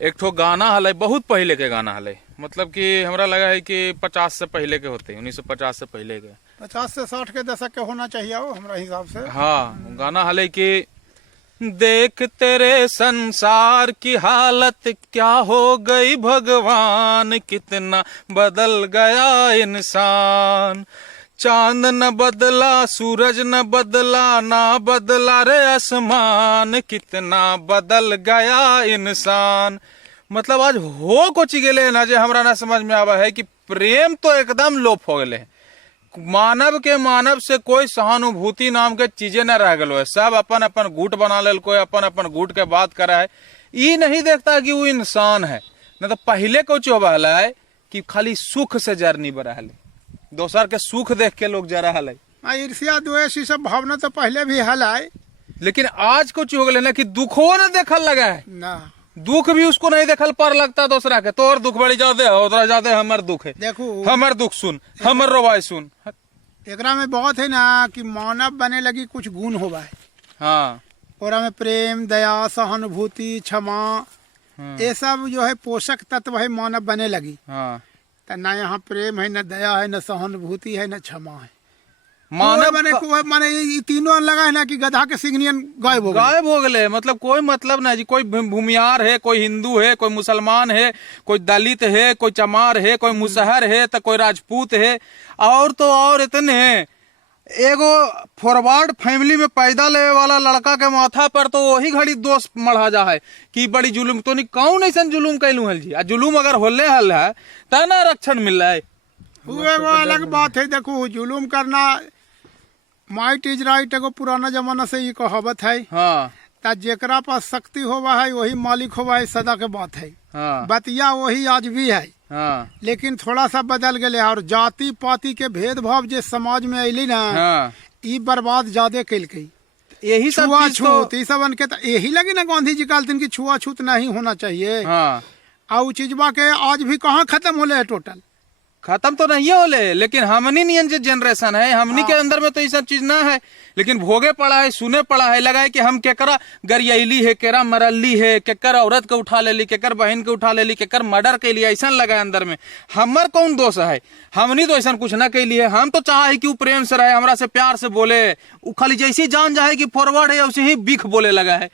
एक ठो गाना हले, बहुत पहले के गाना हले, मतलब कि हमरा लगा है कि 50 से पहले के होते, 1950 से पहले के, 50 से 60 के दशक के होना चाहिए वो हमारा हिसाब से। हाँ गाना हले कि देख तेरे संसार की हालत क्या हो गई भगवान, कितना बदल गया इंसान, चांद न बदला सूरज न बदला ना बदला रे आसमान, कितना बदल गया इंसान। मतलब आज हो कुछ गेले ना जे हमरा ना समझ में आवा है कि प्रेम तो एकदम लोप हो गए, मानव के मानव से कोई सहानुभूति नाम के चीजें न रह गलो है, सब अपन अपन गुट बना ले, कोई अपन अपन गुट के बात करा है, ये नहीं देखता कि वो इंसान है। न तो पहले कुछ होगा है कि खाली सुख से जर्नी बरा है, दोसर के सुख देख के लोग जरा है, ईर्ष्या द्वेष ये सब भावना तो पहले भी हल है, लेकिन आज कुछ हो गए ना कि दुखो न देखल लगा है ना, दुख भी उसको नहीं देखल पर लगता दूसरा के, तोर दुख बड़ी ज्यादा है, उतना ज्यादा हमर दुख है, देखो हमर दुख सुन, हमर रोवाई सुन। एकरा में बहुत है ना कि मानव बने लगी कुछ गुण होगा है, हाँ और में प्रेम दया सहानुभूति क्षमा ये सब जो है पोषक तत्व है, मानव बने लगी। हाँ तो न यहाँ प्रेम है, न दया है, न सहानुभूति है, न क्षमा है, मानव बने माने ये तीनों लगा है ना कि गधा के सिग्नियन गायब हो गए, मतलब कोई मतलब नहीं जी, कोई भूमियार है, कोई हिंदू है, कोई मुसलमान है, कोई दलित है, कोई चमार है, कोई मुसहर है, तो कोई राजपूत है, और तो और इतने एगो फॉरवर्ड फैमिली में पैदा ले वाला लड़का के माथा पर तो वही घड़ी दोष मढ़ा जा है कि बड़ी जुलूम, तो नहीं कौन ऐसा जुलूम कैलू हल जी, जुलूम अगर होले हल है तो ना रक्षण मिल रहा है, वो अलग बात है। देखो जुलूम करना माइट इज राइट, एगो पुराना जमाना से ये कहावत है। हाँ ता जेकरा पास शक्ति होवा है वही मालिक होवा है, सदा के बात है। हाँ बतिया वही आज भी है, हाँ लेकिन थोड़ा सा बदल गए, और जाति पाति के भेदभाव जो समाज में अली ना, हाँ ये बर्बाद ज्यादा कैल गई, यही सब छुआछूत ये सब के, यही लगी ना गांधी जी कहते कि छुआछूत नहीं होना चाहिए। हाँ और चीजबा के आज भी कहाँ खत्म होले है, टोटल खत्म तो नहीं होले, लेकिन हमनी नियन जो जनरेशन है, हमनी के अंदर में तो ये सब चीज ना है, लेकिन भोगे पड़ा है, सुने पड़ा है, लगा है कि हम केकरा गरियली है, केकरा मरली है, केकर औरत को उठा ले ली, केकर बहन को उठा ले ली, केकर मर्डर के लिए, ऐसा लगा है अंदर में। हमर कौन दोष है, हमनी तो ऐसा कुछ ना के लिए, हम तो चाहे कि वो प्रेम से रहे, हमरा से प्यार से बोले, वो खाली जैसी जान जाए कि फॉरवर्ड है उसे ही बिख बोले लगा है।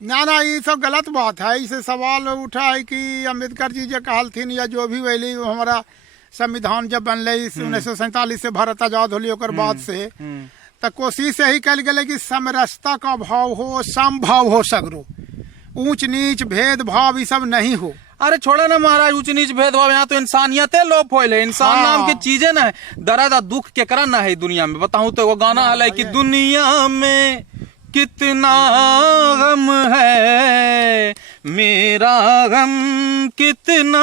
ना ना ये सब गलत बात है। इसे सवाल उठा है कि अम्बेडकर जी जो कहलथिन या जो भी वैली हमारा संविधान जब बनले 1947 से भारत आजाद होली ओकर बाद से, तो कोशिश यही कल गए कि समरसता का भाव हो, समभाव हो, सगरो ऊंच नीच भेदभाव ये सब नहीं हो। अरे छोड़ा ना महाराज ऊंच नीच भेदभाव, यहाँ तो इंसानियते लोप होले, इंसान हाँ। नाम की चीजें ना है, दर्द दुख के करा ना है दुनिया में। बताऊं तो वो गाना है कि दुनिया में कितना गम है, मेरा गम कितना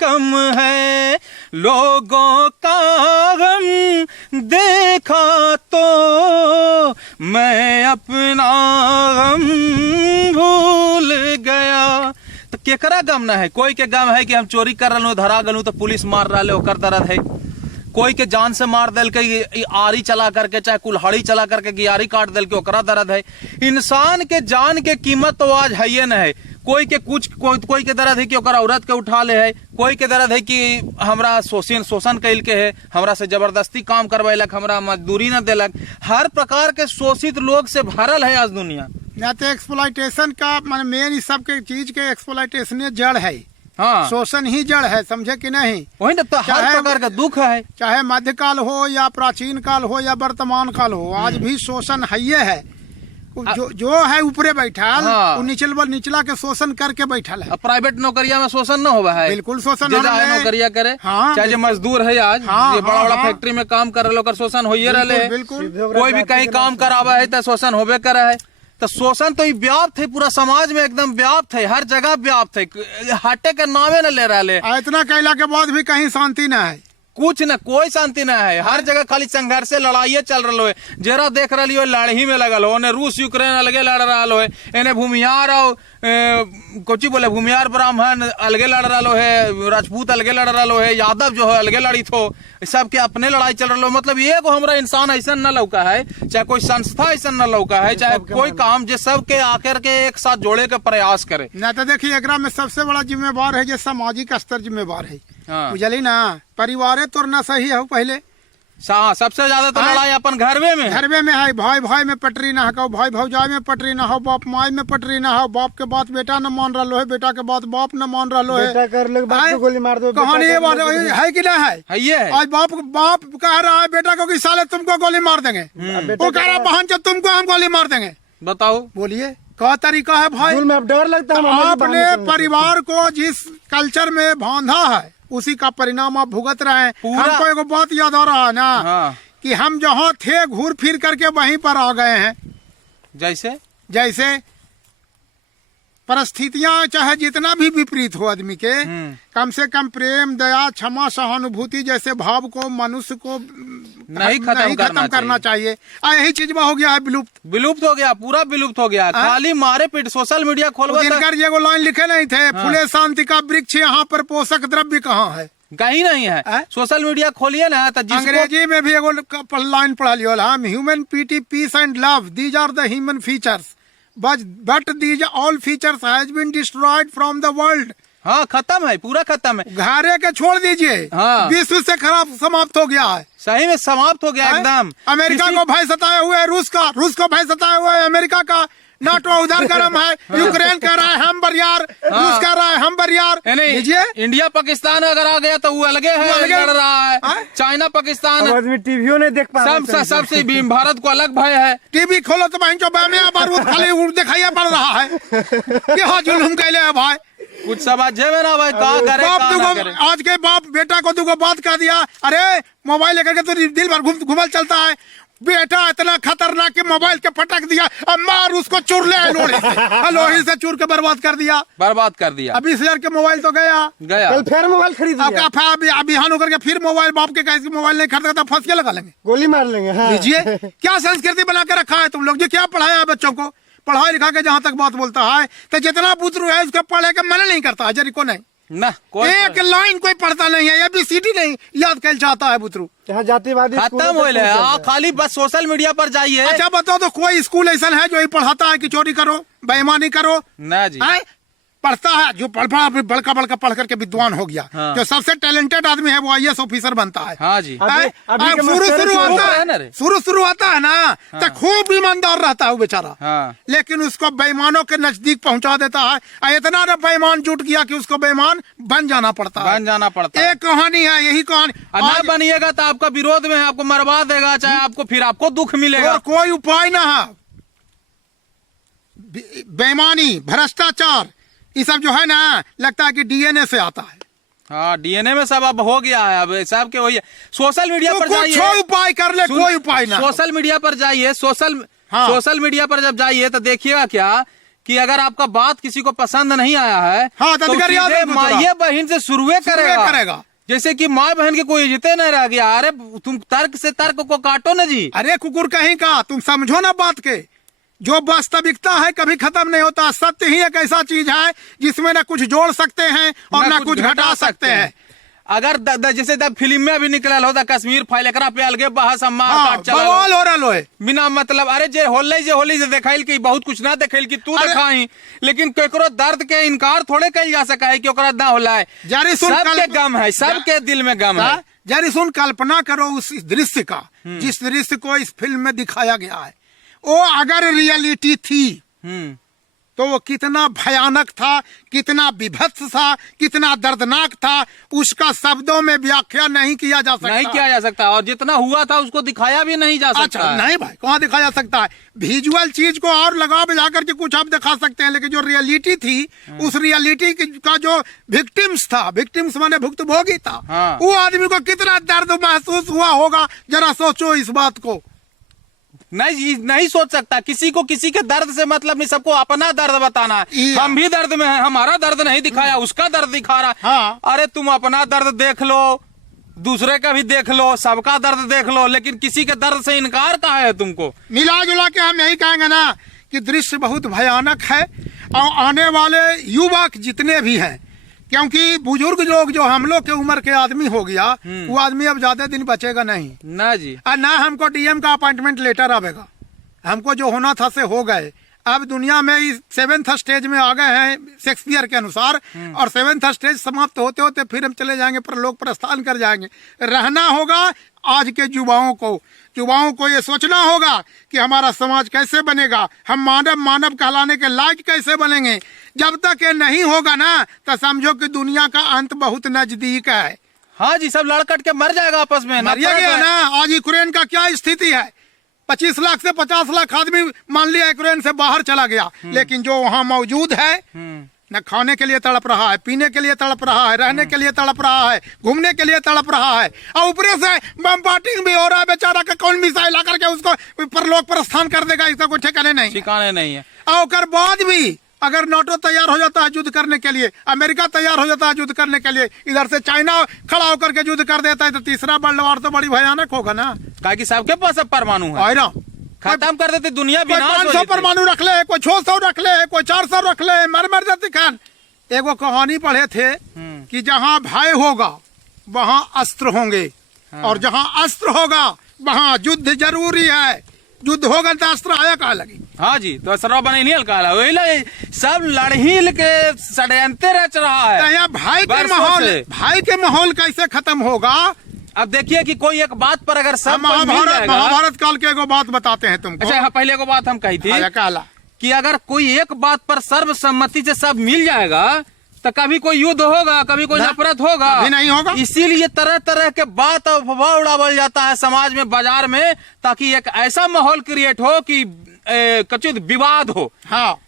कम है, लोगों का गम देखा तो मैं अपना गम भूल गया। तो केकरा गम ना है, कोई के गम है कि हम चोरी कर रहा धरा गलू तो पुलिस मार रहा ओकर दर्द है, कोई के जान से मार दिल के आरी चला करके, चाहे कुल्हाड़ी चला करके गियारी काट दिल के ओकरा दर्द है। इंसान के जान के कीमत तो आज है ये न है, कोई के कुछ कोई के दर्द है कि ओकर औरत के उठा ले है, कोई के दर्द है कि हमरा शोषण कैल के है, हमरा से जबरदस्ती काम करवाइलक, हमरा मजदूरी न देलक। हर प्रकार के शोषित लोग से भरल है आज दुनिया। या तो एक्सप्लॉइटेशन का मान मेन इस सब के चीज के एक्सप्लॉइटेशन जड़ है, हाँ शोषण ही जड़ है, समझे कि नहीं। वही ना, तो हर प्रकार का दुख है, चाहे मध्यकाल हो या प्राचीन काल हो या वर्तमान काल हो, आज भी शोषण है। जो है ऊपरे बैठा, हाँ। वो निचला के शोषण करके बैठल है। प्राइवेट नौकरिया में शोषण न होगा है, बिल्कुल शोषण नौकरिया करे, हाँ, चाहे जो मजदूर है आज, हाँ, ये बड़ा बड़ा हाँ, फैक्ट्री में काम कर रहे शोषण हो रहे, बिल्कुल कोई भी कहीं काम करावा है तो शोषण होबे करे है। तो शोषण तो व्याप्त है, पूरा समाज में एकदम व्याप्त है, हर जगह व्याप्त है, हटे के नामे न ले रहा। इतना कैला के बाद भी कहीं शांति न है, कुछ न, कोई शांति न है, हर जगह खाली संघर्ष लड़ाई चल रहा है। जरा देख रही हो लड़ही में लगल हो, रूस यूक्रेन अलगे लड़ रहा हो, इन्हें भूमिहार और कोची बोले भूमियार ब्राह्मण अलगे लड़ रहा है, राजपूत अलगे लड़ रहा है, यादव जो है अलगे लड़ी थो, सबके अपने लड़ाई चल रहा। मतलब ये को हमारा इंसान ऐसा न लौका है, चाहे कोई संस्था ऐसा न लौका है, चाहे कोई काम जो सबके आकर के एक साथ जोड़े के प्रयास करे। ना तो देखिए एकरा में सबसे बड़ा जिम्मेवार है जो सामाजिक स्तर जिम्मेवार है। हाँ। बुझली ना, परिवार तो ना सही है पहले। सबसे ज्यादा तो लड़ाई अपन घरवे में घरवे में है, भाई भाई में पटरी ना हो, भाई भौजाई में पटरी ना हो, बाप माई में पटरी ना हो, बाप के बात बेटा न मान रहा है, बेटा के बात बाप न मान रहा है, बेटा कर ले बाप को गोली मार दो, कहानी ये बात है कि ना है? ये है। आज बाप कह रहा है बेटा को कि साले तुमको गोली मार देंगे, वो कह रहा है बहन जो तुमको हम गोली मार देंगे। बताओ बोलिए क्या तरीका है भाई? में अब डर लगता है। आपने परिवार को जिस कल्चर में बांधा है उसी का परिणाम आप भुगत रहे हैं। हमको एक बात याद आ रहा है ना, हाँ। कि हम जहाँ थे घूर फिर करके वहीं पर आ गए हैं। जैसे परिस्थितियां चाहे जितना भी विपरीत हो आदमी के, कम से कम प्रेम दया क्षमा सहानुभूति जैसे भाव को मनुष्य को नहीं खत्म करना चाहिए। यही चीज हो गया है, विलुप्त हो गया, पूरा विलुप्त हो गया। खाली मारे पीट सोशल मीडिया खोल दिनकर जी को लाइन लिखे नहीं थे, फूले शांति का वृक्ष यहाँ पर पोषक द्रव्य कहाँ है? कहीं नहीं है। सोशल मीडिया खोलिए ना तो अंग्रेजी में भी एगो लाइन पढ़ा लियो, हम human pity peace and love these are the human features but these all features has been destroyed from the world. हाँ, खत्म है, पूरा खत्म है। घरे के छोड़ दीजिए, हाँ। विश्व से खराब समाप्त हो गया है। सही में समाप्त हो गया एकदम। अमेरिका को भय सताए हुए रूस को भय सताए हुए अमेरिका का, नाटो उधर गर्म है, यूक्रेन कह रहा है हम बरियार, रूस कह रहा है हम बरियार। लीजिए, इंडिया पाकिस्तान अगर आ गया तो वो अलगे है, लड़ रहा है। चाइना पाकिस्तान टीवीओ नहीं देख पा सबसे भारत को अलग भय है। टीवी खोलो तो बहन बारूद खाली दिखाई पड़ रहा है कि हाँ जुल्म कैले है भाई। कुछ समझे में ना भाई, कहा करे आज के बाप बेटा को दुगो बात कह दिया, अरे मोबाइल लेकर के तो दिल भर घुमल चलता है, बेटा इतना खतरनाक कि मोबाइल के पटक दिया, अब मार उसको चूर ले लोही से चूर के बर्बाद कर दिया। अब 20,000 के मोबाइल तो गया कल फिर मोबाइल खरीद लिया। बिहान होकर के फिर मोबाइल, बाप के कैसे मोबाइल नहीं खरीदा तो फंस के लगा लेंगे, गोली मार लेंगे। हाँ। लीजिए, क्या संस्कृति बना के रखा है तुम लोग, जो क्या पढ़ाया है बच्चों को, पढ़ाई लिखा के जहाँ तक बात बोलता है तो जितना पुत्र है उसको पढ़े के मन नहीं करता है, जरी को नहीं ना, एक लाइन कोई पढ़ता नहीं है, ABCD नहीं याद कर चाहता है पुत्रु। यहाँ जातिवादी खत्म हो, खाली बस सोशल मीडिया पर जाइए। अच्छा बताओ तो कोई स्कूल ऐसा है जो ही पढ़ाता है कि चोरी करो, बेईमानी करो? ना जी। पढ़ता है जो बड़का पढ़ करके विद्वान हो गया, हाँ। जो सबसे टैलेंटेड आदमी है वो IAS ऑफिसर बनता है। हाँ जी। शुरू आता है ना, हाँ। तो खूब ईमानदार रहता है वो बेचारा, हाँ। लेकिन उसको बेईमानों के नजदीक पहुंचा देता है। इतना ना बेईमान जुट गया कि उसको बेईमान बन जाना पड़ता है। एक कहानी है, यही कहानी। ना बनिएगा तो आपका विरोध में आपको मरवा देगा, चाहे आपको फिर आपको दुख मिलेगा। और कोई उपाय ना है। बेईमानी, भ्रष्टाचार, ये सब जो है ना लगता है कि DNA से आता है। हाँ, DNA में सब अब हो गया है, अब सब के वही है। सोशल मीडिया पर जाइए, उपाय कर ले, कोई उपाय ना। सोशल मीडिया पर जाइए, सोशल मीडिया पर जब जाइए तो देखिएगा क्या कि अगर आपका बात किसी को पसंद नहीं आया है, हाँ, तो माँ बहन से शुरुए करेगा। जैसे कि माँ बहन के कोई इज्जत नहीं रह गया। अरे तुम तर्क से तर्क को काटो ना जी। अरे कुकुर कहीं का, तुम समझो ना बात के, जो वास्तविकता है कभी खत्म नहीं होता। सत्य ही एक ऐसा चीज है जिसमें ना कुछ जोड़ सकते हैं और ना कुछ घटा सकते हैं। अगर जैसे फिल्म में भी निकल होता कश्मीर फाइल, एकरा पे अलगे बहस हो रहा है बिना मतलब। अरे जे होली से देखाइल की बहुत कुछ ना देखाइल की तू दिखाई, लेकिन केकरो दर्द के इनकार थोड़े कल जा सका है कि ओकरा ना होला है। सबके गम है, सबके दिल में गम है। जारी सुन, कल्पना करो उस दृश्य का जिस दृश्य को इस फिल्म में दिखाया गया है, वो अगर रियलिटी थी तो वो कितना भयानक था, कितना विभत्स था, कितना दर्दनाक था, उसका शब्दों में व्याख्या नहीं किया जा सकता। और जितना हुआ था उसको दिखाया भी नहीं जा सकता। अच्छा, नहीं भाई, कहाँ दिखाया जा सकता है? विजुअल चीज को और लगा बिजा करके कुछ आप दिखा सकते हैं, लेकिन जो रियलिटी थी, उस रियलिटी का जो विक्टिम्स माने भुक्तभोगी था, हाँ। वो आदमी को कितना दर्द महसूस हुआ होगा, जरा सोचो इस बात को। नहीं सोच सकता। किसी को किसी के दर्द से मतलब नहीं, सबको अपना दर्द बताना है। हम भी दर्द में हैं, हमारा दर्द नहीं दिखाया, उसका दर्द दिखा रहा। हाँ। अरे तुम अपना दर्द देख लो, दूसरे का भी देख लो, सबका दर्द देख लो, लेकिन किसी के दर्द से इनकार कहाँ है तुमको? मिला जुला के हम यही कहेंगे ना कि दृश्य बहुत भयानक है। और आने वाले युवक जितने भी हैं, क्योंकि बुजुर्ग लोग जो हम लोग के उम्र के आदमी हो गया, वो आदमी अब ज्यादा दिन बचेगा नहीं ना जी। और ना हमको डीएम का अपॉइंटमेंट लेटर आवेगा। हमको जो होना था से हो गए। अब दुनिया में इस 7th स्टेज में आ गए हैं शेक्सपियर के अनुसार, और 7th स्टेज समाप्त होते होते फिर हम चले जाएंगे, परलोक प्रस्थान कर जाएंगे। रहना होगा आज के युवाओं को ये सोचना होगा कि हमारा समाज कैसे बनेगा, हम मानव कहलाने के लायक कैसे बनेंगे। जब तक ये नहीं होगा ना, तो समझो कि दुनिया का अंत बहुत नजदीक है। हाँ जी, सब लड़कट के मर जाएगा आपस में। मरिया गया ना। आज यूक्रेन का क्या स्थिति है, 25 लाख से 50 लाख आदमी मान लिया यूक्रेन से बाहर चला गया, लेकिन जो वहाँ मौजूद है न खाने के लिए तड़प रहा है, पीने के लिए तड़प रहा है, रहने के लिए तड़प रहा है, घूमने के लिए तड़प रहा है, और ऊपर से बम फाटिंग भी हो रहा है। बेचारा का कौन मिसाइल आकर के उसको परलोक प्रस्थान कर देगा, इसका कोई ठिकाने नहीं है। और बाद भी अगर नाटो तैयार हो जाता है युद्ध करने के लिए, अमेरिका तैयार हो जाता है युद्ध करने के लिए, इधर से चाइना खड़ा होकर के युद्ध कर देता है, तो तीसरा वर्ल्ड वॉर तो बड़ी भयानक होगा ना। कहा कि सबके पास अब परमाणु है, खत्म कर देते दुनिया। कोई 500 परमाणु रख ले, कोई 600 रख ले, कोई 400 रख ले, मर जाते खान। एगो कहानी पढ़े थे कि जहाँ भय होगा वहाँ अस्त्र होंगे, और जहाँ अस्त्र होगा वहाँ युद्ध जरूरी है। युद्ध होगा तो अस्त्र आया कहा लगी। हाँ जी, तो असरा बने नहीं हल्का वही सब लड़हील के षड्यंत्र रच रहा है। यहाँ भाई के माहौल कैसे खत्म होगा। अब देखिए कि कोई एक बात पर अगर सब महाभारत काल के एगो बात बताते हैं तुमको। अच्छा, पहले को बात हम कही थी कि अगर कोई एक बात पर सर्वसम्मति से सब मिल जाएगा तो कभी कोई युद्ध होगा, कभी कोई नफरत होगा, कभी नहीं होगा। इसीलिए तरह तरह के बात और अफवाह उड़ावल जाता है समाज में, बाजार में, ताकि एक ऐसा माहौल क्रिएट हो कि कचुत विवाद हो। हाँ,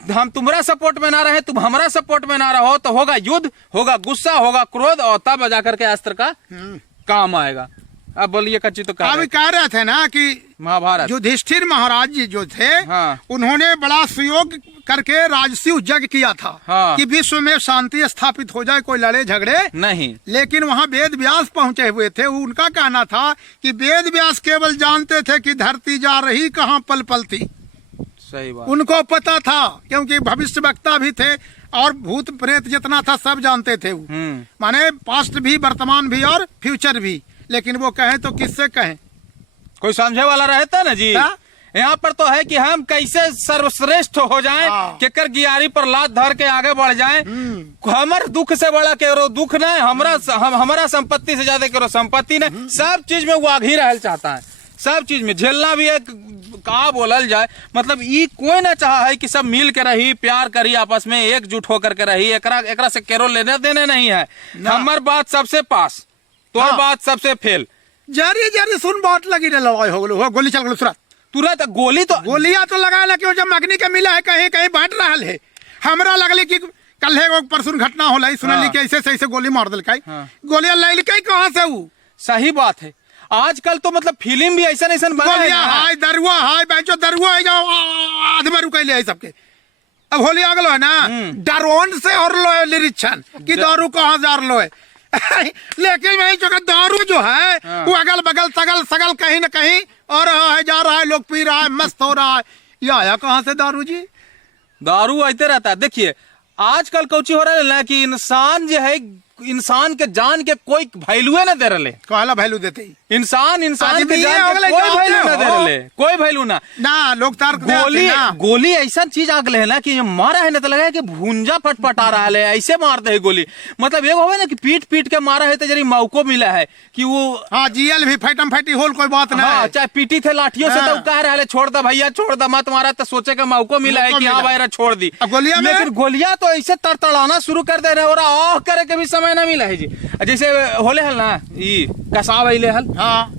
हम तुम्हारा सपोर्ट में ना रहे, तुम हमारा सपोर्ट में ना रहो, तो होगा युद्ध, होगा गुस्सा, होगा क्रोध, और तब जाकर के अस्त्र का काम आएगा। अब बोलिए कच्ची तो अभी कह रहे थे ना कि महाभारत युधिष्ठिर महाराज जी जो थे, हाँ। उन्होंने बड़ा सुयोग करके राजसूय यज्ञ किया था, हाँ। कि विश्व में शांति स्थापित हो जाए, कोई लड़े झगड़े नहीं। लेकिन वहाँ वेद व्यास पहुंचे हुए थे। उनका कहना था कि वेद व्यास केवल जानते थे कि धरती जा रही कहाँ पल पल थी। सही बात। उनको पता था, क्योंकि भविष्य वक्ता भी थे और भूत प्रेत जितना था सब जानते थे। माने पास्ट भी, वर्तमान भी और फ्यूचर भी। लेकिन वो कहें तो किससे कहें, कोई समझे वाला रहता ना जी। यहाँ पर तो है कि हम कैसे सर्वश्रेष्ठ हो जाएं, केकर गियारी पर लात धर के आगे बढ़ जाएं। हमार दुख से बड़ा केरो दुख नहीं, हमारा संपत्ति से ज्यादा केरो संपत्ति नहीं। सब चीज में वो आगे ही रहना चाहता है, सब चीज में झेलना भी एक का बोलल जाए। मतलब ये कोई ना चाहा है कि सब मिल के रही, प्यार करी, आपस में एकजुट होकर के रही। एकरा से केरो लेने देने नहीं है। हमार बात सबसे पास, तो बात सबसे फेल। जारी जारी सुन बात लगी ना, लड़ाई हो गलो, गोली चल गलो तुरंत गोलियां तो लगा ना, कि जब अग्नि के मिला है कहीं कहीं बांट रहा है। हमरा लगले कि कल है परसुन घटना होला, सुनली कि ऐसे ऐसे गोली मार दिल, गोलियां ले के कहाँ से वो। सही बात है। आजकल तो मतलब फिल्म भी ऐसा ऐसा हाय दरुआ हाय बैचो दरुआ है, जाओ आधे रुकैले है सबके। अब होली आ गलो है ना, डरोन से और लो निरीक्षण कि दारू कहाँ जा लो है। लेकिन वही जो दारू जो है वो अगल बगल तगल सगल कहीं न कहीं और है, जा रहा है, लोग पी रहा है, मस्त हो रहा है। ये आया कहाँ से दारू जी? दारू आते रहता है। देखिए आजकल कौची हो रहा है ना कि इंसान जो है, इंसान के जान के कोई वैल्यू न दे रहे। कहला वैल्यू देते ही इंसान के जान के कोई वैल्यू न दे रहे, कोई वैल्यू ना लोग तार गोली ऐसा चीज आगले है ना कि मारा है ना तो लगा कि भूंजा फटफटा रहा है, ऐसे मारते है गोली। मतलब ये हो ना कि पीट पीट के मारा है तो जरी मौको मिला है कि वो जीएल भी फैटम फैटी होल कोई बात ना, चाहे पीटी थे लाठियों से तो कह रहा है छोड़ दा भैया, छोड़ दा मत मारा, तो सोचे का मौको मिला है कि हाँ भाई छोड़ दी। लेकिन गोलियां तो ऐसे तड़तड़ाना शुरू कर दे रहे और आह करे के भी समय ना मिला है जी। जैसे होले हल ना ये कसाव अले हल,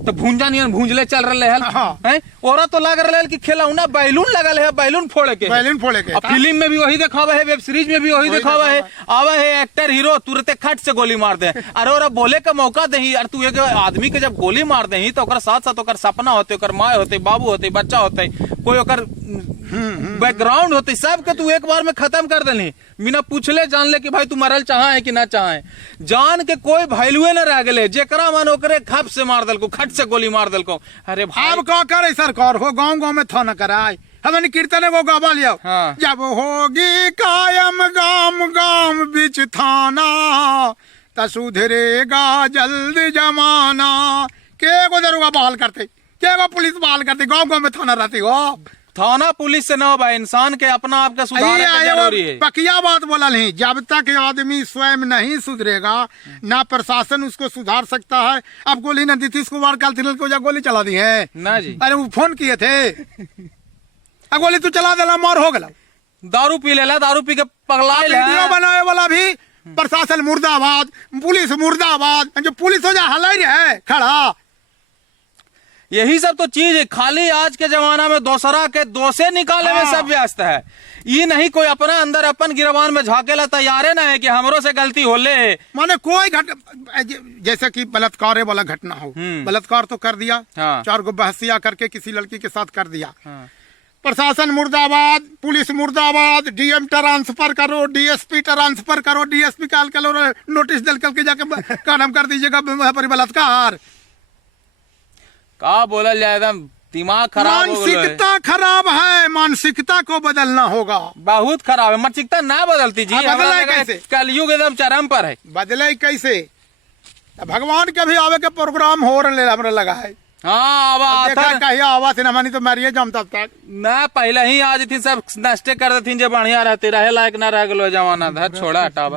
तो भूंजा नियन भूंजले चल रहे हल, और तो लग रहा है कि खिलौना बैलून लगल है, बैलून फोड़े के। फिल्म में भी वही दिखावा है, वेब सीरीज में भी वही दिखावा है। आवा है एक्टर हीरो तुरंत खट से गोली मार दे, अरे और बोले का मौका दही। और तू एक आदमी के जब गोली मार दही तो साथ साथ सपना होते, माँ होते, बाबू होते, बच्चा होते, कोई बैकग्राउंड होते, सब के तू एक बार में खत्म कर देनी बिना पूछले, जान ले कि भाई तू मरल चाहा है कि ना चाहे। जान के कोई वैल्यूए न रह गए, जेकरा मन ओकरे खप से मार दल को, खट से गोली मार दल को। अरे भाई अब का करे सरकार हो, गाँव गाँव में था न कराए हमने कीर्तन वो गावा लिया। हाँ। जब होगी कायम गाम गाम बिच थाना, त सुधरेगा जल्द जमाना। के को दरोगा बहाल करते, के को पुलिस बहाल करते, गांव गांव में थाना रहती हो। थाना पुलिस से न हो भाई, इंसान के अपना आपका सुधार के जरूरी है। पकिया बात बोला नहीं, जब तक आदमी स्वयं नहीं सुधरेगा ना प्रशासन उसको सुधार सकता है। अब गोली न नीतीश कुमार काल को जा गोली चला दी है ना जी। अरे वो फोन किए थे, अब गोली तू चला देला मार हो गला। दारू पी लेला, दारू पी के पगलाइल वीडियो है। बनाए वाला भी प्रशासन मुर्दाबाद, पुलिस मुर्दाबाद। जो पुलिस हो जा हलाई है खड़ा। यही सब तो चीज है। खाली आज के जमाना में दूसरा के दोषे निकाले में सब व्यस्त है। ये नहीं कोई अपना अंदर अपन गिरबान में झाकेला तैयार ना है कि हमरो से गलती हो ले। माने कोई जैसे कि बलात्कार वाला घटना हो, बलात्कार तो कर दिया। हाँ। 4 गो बहसिया करके किसी लड़की के साथ कर दिया। हाँ। प्रशासन मुर्दाबाद, पुलिस मुर्दाबाद। डीएम ट्रांसफर करो, डीएसपी ट्रांसफर करो, डीएसपी काल करो नोटिस दल करके जाके कानम कर दीजिएगा बलात्कार। का बोला जाए, एकदम दिमाग खराब हो गया है। मानसिकता खराब है, मानसिकता को बदलना होगा। बहुत खराब है, मानसिकता ना बदलती जी। अब बदला हमरा लगा कैसे? कलयुग एकदम चरम पर है। बदले कैसे? भगवान के भी आवे के प्रोग्राम हो रहे हमरा लगा है। हाँ अब देखा आता कहीं आवाज न मानी तो मारिए जम तब तक। ना पहले ही आज थी सब नष्टे कर देती, जो बढ़िया रहती, रहे लायक ना रह गलो जमाना। धर छोड़ा हटावा।